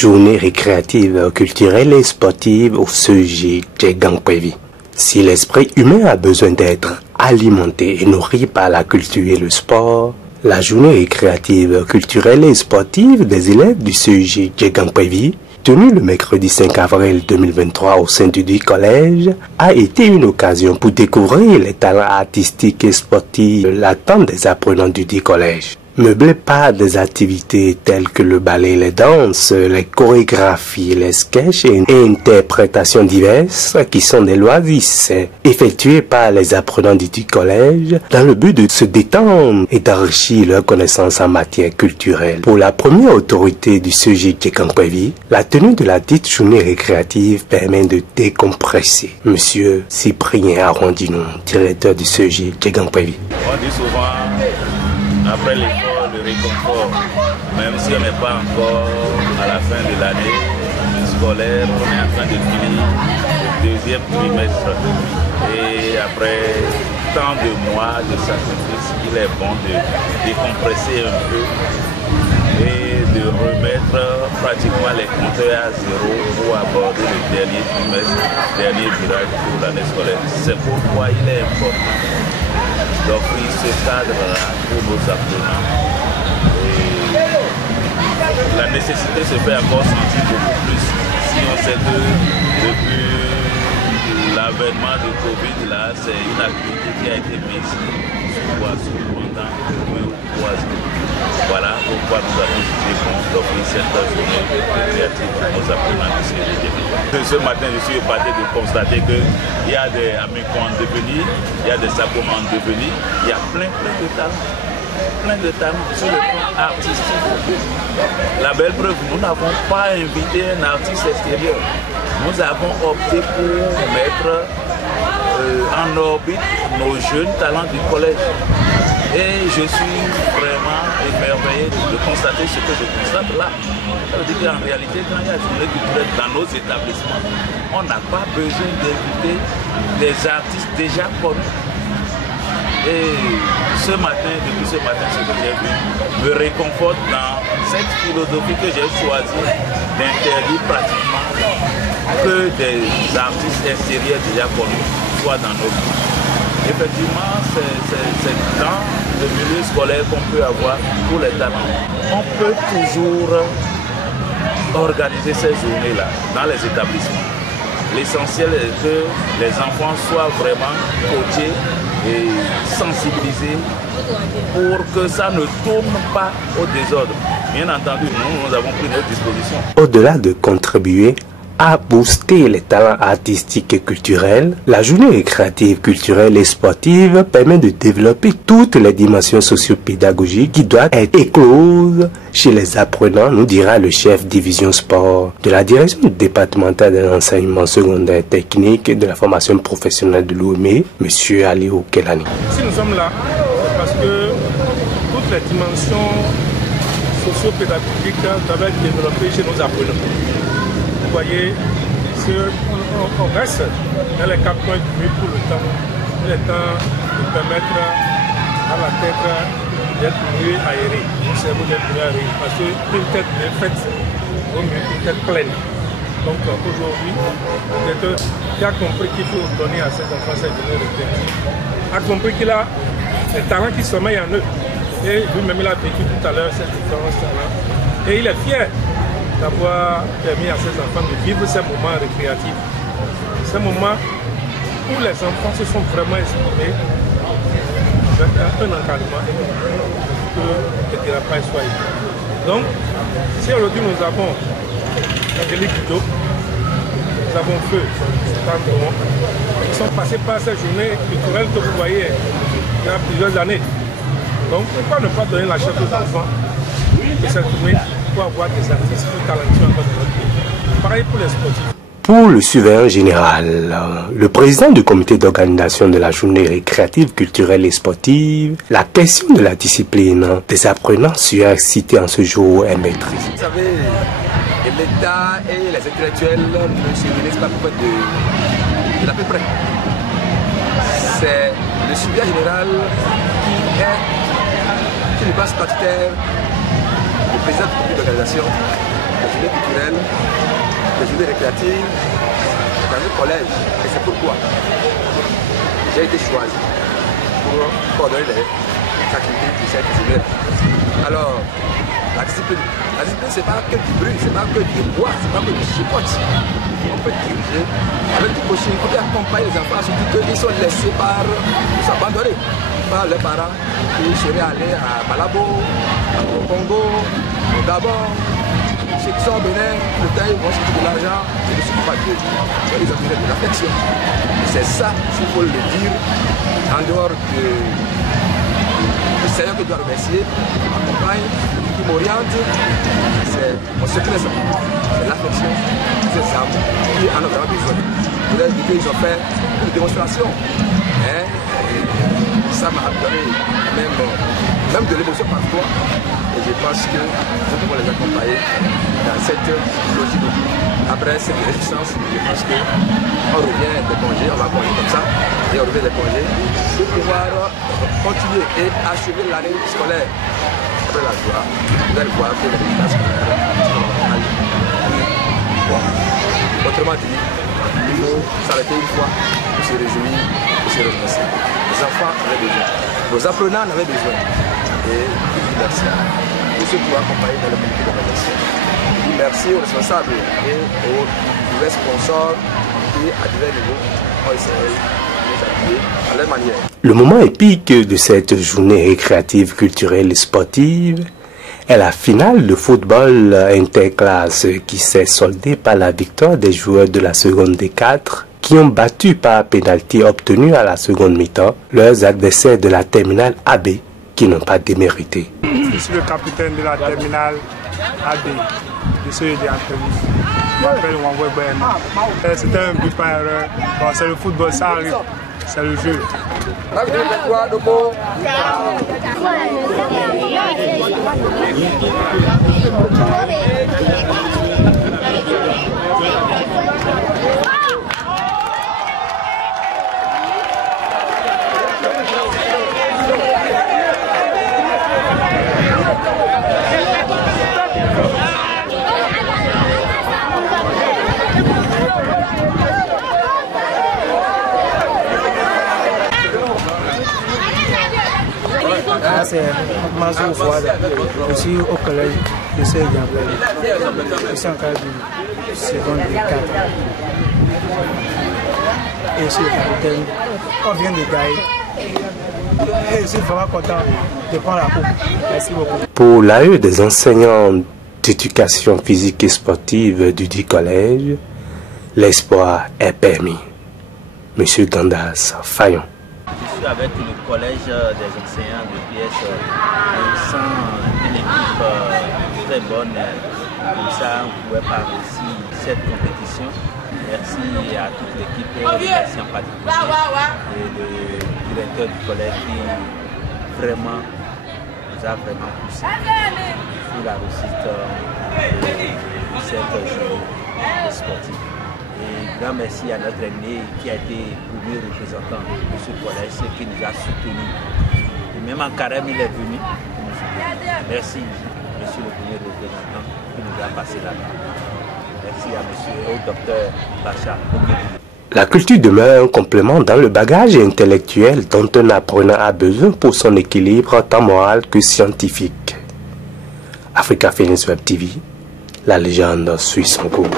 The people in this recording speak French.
Journée récréative, culturelle et sportive au CEJ Djegangpevi. Si l'esprit humain a besoin d'être alimenté et nourri par la culture et le sport, la journée récréative, culturelle et sportive des élèves du CEJ Djegangpevi, tenue le mercredi 5 avril 2023 au sein du collège, a été une occasion pour découvrir les talents artistiques et sportifs latents des apprenants du collège. Meublé par des activités telles que le ballet, les danses, les chorégraphies, les sketchs et interprétations diverses qui sont des loisirs effectués par les apprenants du collège dans le but de se détendre et d'enrichir leurs connaissances en matière culturelle. Pour la première autorité du CEJ Djegangpevi, la tenue de la dite journée récréative permet de décompresser. Monsieur Cyprien Arrondino, directeur du CEJ Djegangpevi. On dit souvent, après l'effort, le réconfort, même si on n'est pas encore à la fin de l'année scolaire, on est en train de finir le deuxième trimestre. Et après tant de mois de sacrifice, il est bon de décompresser un peu et de remettre pratiquement les compteurs à zéro pour aborder le dernier trimestre, dernier virage pour l'année scolaire. C'est pourquoi il est important d'offrir ce cadre-là pour nos apprenants. Et la nécessité se fait encore sentir beaucoup plus si on sait que depuis l'avènement de Covid, là, c'est une activité qui a été mise pendant 2 ou 3 ans. Voilà pourquoi nous avons jugé bon d'offrir cette journée créative à nos apprenants du CEJ. Ce matin, je suis épaté de constater qu'il y a des amicons en devenir, il y a des sabots en devenir, il y a plein de talents sur le plan artistique. La belle preuve, nous n'avons pas invité un artiste extérieur. Nous avons opté pour mettre en orbite nos jeunes talents du collège. Et je suis vraiment émerveillé de constater ce que je constate là. Ça veut dire qu'en réalité, quand il y a une journée culturelle dans nos établissements, on n'a pas besoin d'inviter des artistes déjà connus. Et ce matin, depuis ce matin, ce que j'ai vu me réconforte dans cette philosophie que j'ai choisi d'interdire pratiquement que des artistes extérieurs déjà connus soient dans nos pays. Effectivement, c'est dans le milieu scolaire qu'on peut avoir pour les talents. On peut toujours organiser ces journées-là dans les établissements. L'essentiel est que les enfants soient vraiment coachés et sensibilisés pour que ça ne tourne pas au désordre. Bien entendu, nous avons pris nos dispositions. Au-delà de contribuer à booster les talents artistiques et culturels, la journée récréative, culturelle et sportive permet de développer toutes les dimensions socio-pédagogiques qui doivent être écloses chez les apprenants, nous dira le chef division sport de la direction départementale de l'enseignement secondaire technique et de la formation professionnelle de l'OME, M. Aliou Kelani. Si nous sommes là, c'est parce que toutes les dimensions socio-pédagogiques doivent être développées chez nos apprenants. Vous voyez, on reste dans les 4 points du mur pour le temps. Il est temps de permettre à la tête d'être mieux aérée, au cerveau d'être mieux aéré. Parce qu'une tête bien faite vaut mieux qu'une tête pleine. Donc aujourd'hui, le directeur qui a compris qu'il faut donner à ses enfants cette journée récréative, a compris qu'il a des talents qui sommeillent en eux. Et lui-même, il a vécu tout à l'heure ces différents talents. Et il est fier d'avoir permis à ses enfants de vivre ces moments récréatifs. Ces moments où les enfants se sont vraiment exprimés avec un encadrement pour que le dérapage soit évité. Donc, si aujourd'hui nous avons Angélique Guido, nous avons Feu, Tandron, qui sont passés par cette journée culturelle que vous voyez il y a plusieurs années. Donc, pourquoi ne pas donner la chance aux enfants de cette journée pour avoir des artistes plus talentueux encore dans notre pays. Pareil pour les sportifs. Pour le surveillant général, le président du comité d'organisation de la journée récréative, culturelle et sportive, la question de la discipline des apprenants surexcités en ce jour est maîtrisée. Vous savez, l'État et les intellectuels ne se réunissent pas pour de l'à peu près. C'est le surveillant général qui n'est pas statutaire, le président du comité d'organisation de la journées culturelles, des journées récréatives dans le collège. Et c'est pourquoi j'ai été choisi pour coordonner les activités de cette journée. Alors, la discipline, c'est pas que du bruit, c'est pas que du bois, c'est pas que du chicote. On peut diriger avec du coaching, on peut accompagner les enfants, surtout qu'ils sont laissés ils sont abandonnés par leurs parents qui seraient allés à Malabo, au Congo, au Gabon. Ceux qui sont au Bénin, peut-être ils vont chercher de l'argent et ne sont pas Dieu. Ils ont besoin de l'affection. C'est ça, s'il faut le dire, en dehors de Seigneur que je dois remercier, qui m'accompagne, qui m'oriente, c'est mon secret, c'est l'affection de ces âmes qui en ont vraiment besoin. Vous avez dit qu'ils ont fait une démonstration. Hein, et ça m'a donné même de l'émotion parfois. Et je pense que nous devons les accompagner dans cette logique. Après cette résistance, je pense qu'on revient des congés, on va congé comme ça, et on revient des congés pour pouvoir continuer et achever l'année scolaire. Après la joie, vous allez voir que les résultats scolaires bon. Autrement dit, il faut s'arrêter une fois pour se réjouir, pour se remercier. Les enfants en avaient besoin, nos apprenants en avaient besoin. Et merci pour ceux qui vont accompagner dans le comité d'organisation. Merci aux responsables et aux divers sponsors qui, à divers niveaux, ont essayé de nous appuyer à leur manière. Le moment épique de cette journée récréative, culturelle et sportive est la finale de football interclasse qui s'est soldée par la victoire des joueurs de la seconde D4 qui ont battu par pénalty obtenu à la seconde mi-temps leurs adversaires de la terminale AB qui n'ont pas démérité. Je suis le capitaine de la terminale AB. Je suis je m'appelle Wangwe Ben. C'était un but par erreur. Bon, c'est le football, ça arrive. C'est le jeu. C'est Mazou Fouad. Je suis au collège de Saint-Gabriel. Je suis en classe de seconde de 4. Et je suis capitaine. On vient de gagner. Et je suis vraiment content de prendre la coupe. Merci beaucoup. Pour l'AE des enseignants d'éducation physique et sportive du dit collège, l'espoir est permis. Monsieur Gandas Fayon. Je suis avec le collège des enseignants de PS au sein d'une équipe très bonne. Comme ça, on pouvait pas réussir cette compétition. Merci à toute l'équipe, merci en particulier et le directeur du collège qui vraiment nous a vraiment poussé pour la réussite de cette journée sportive. Et grand merci à notre aîné qui a été premier représentant de ce collège, qui nous a soutenus. Et même en carême, il est venu pour nous soutenir. Merci, monsieur le premier représentant qui nous a passé la main. Merci à monsieur et au docteur Bacha. La culture demeure un complément dans le bagage intellectuel dont un apprenant a besoin pour son équilibre tant moral que scientifique. Africa Phoenix Web TV, la légende suit son cours.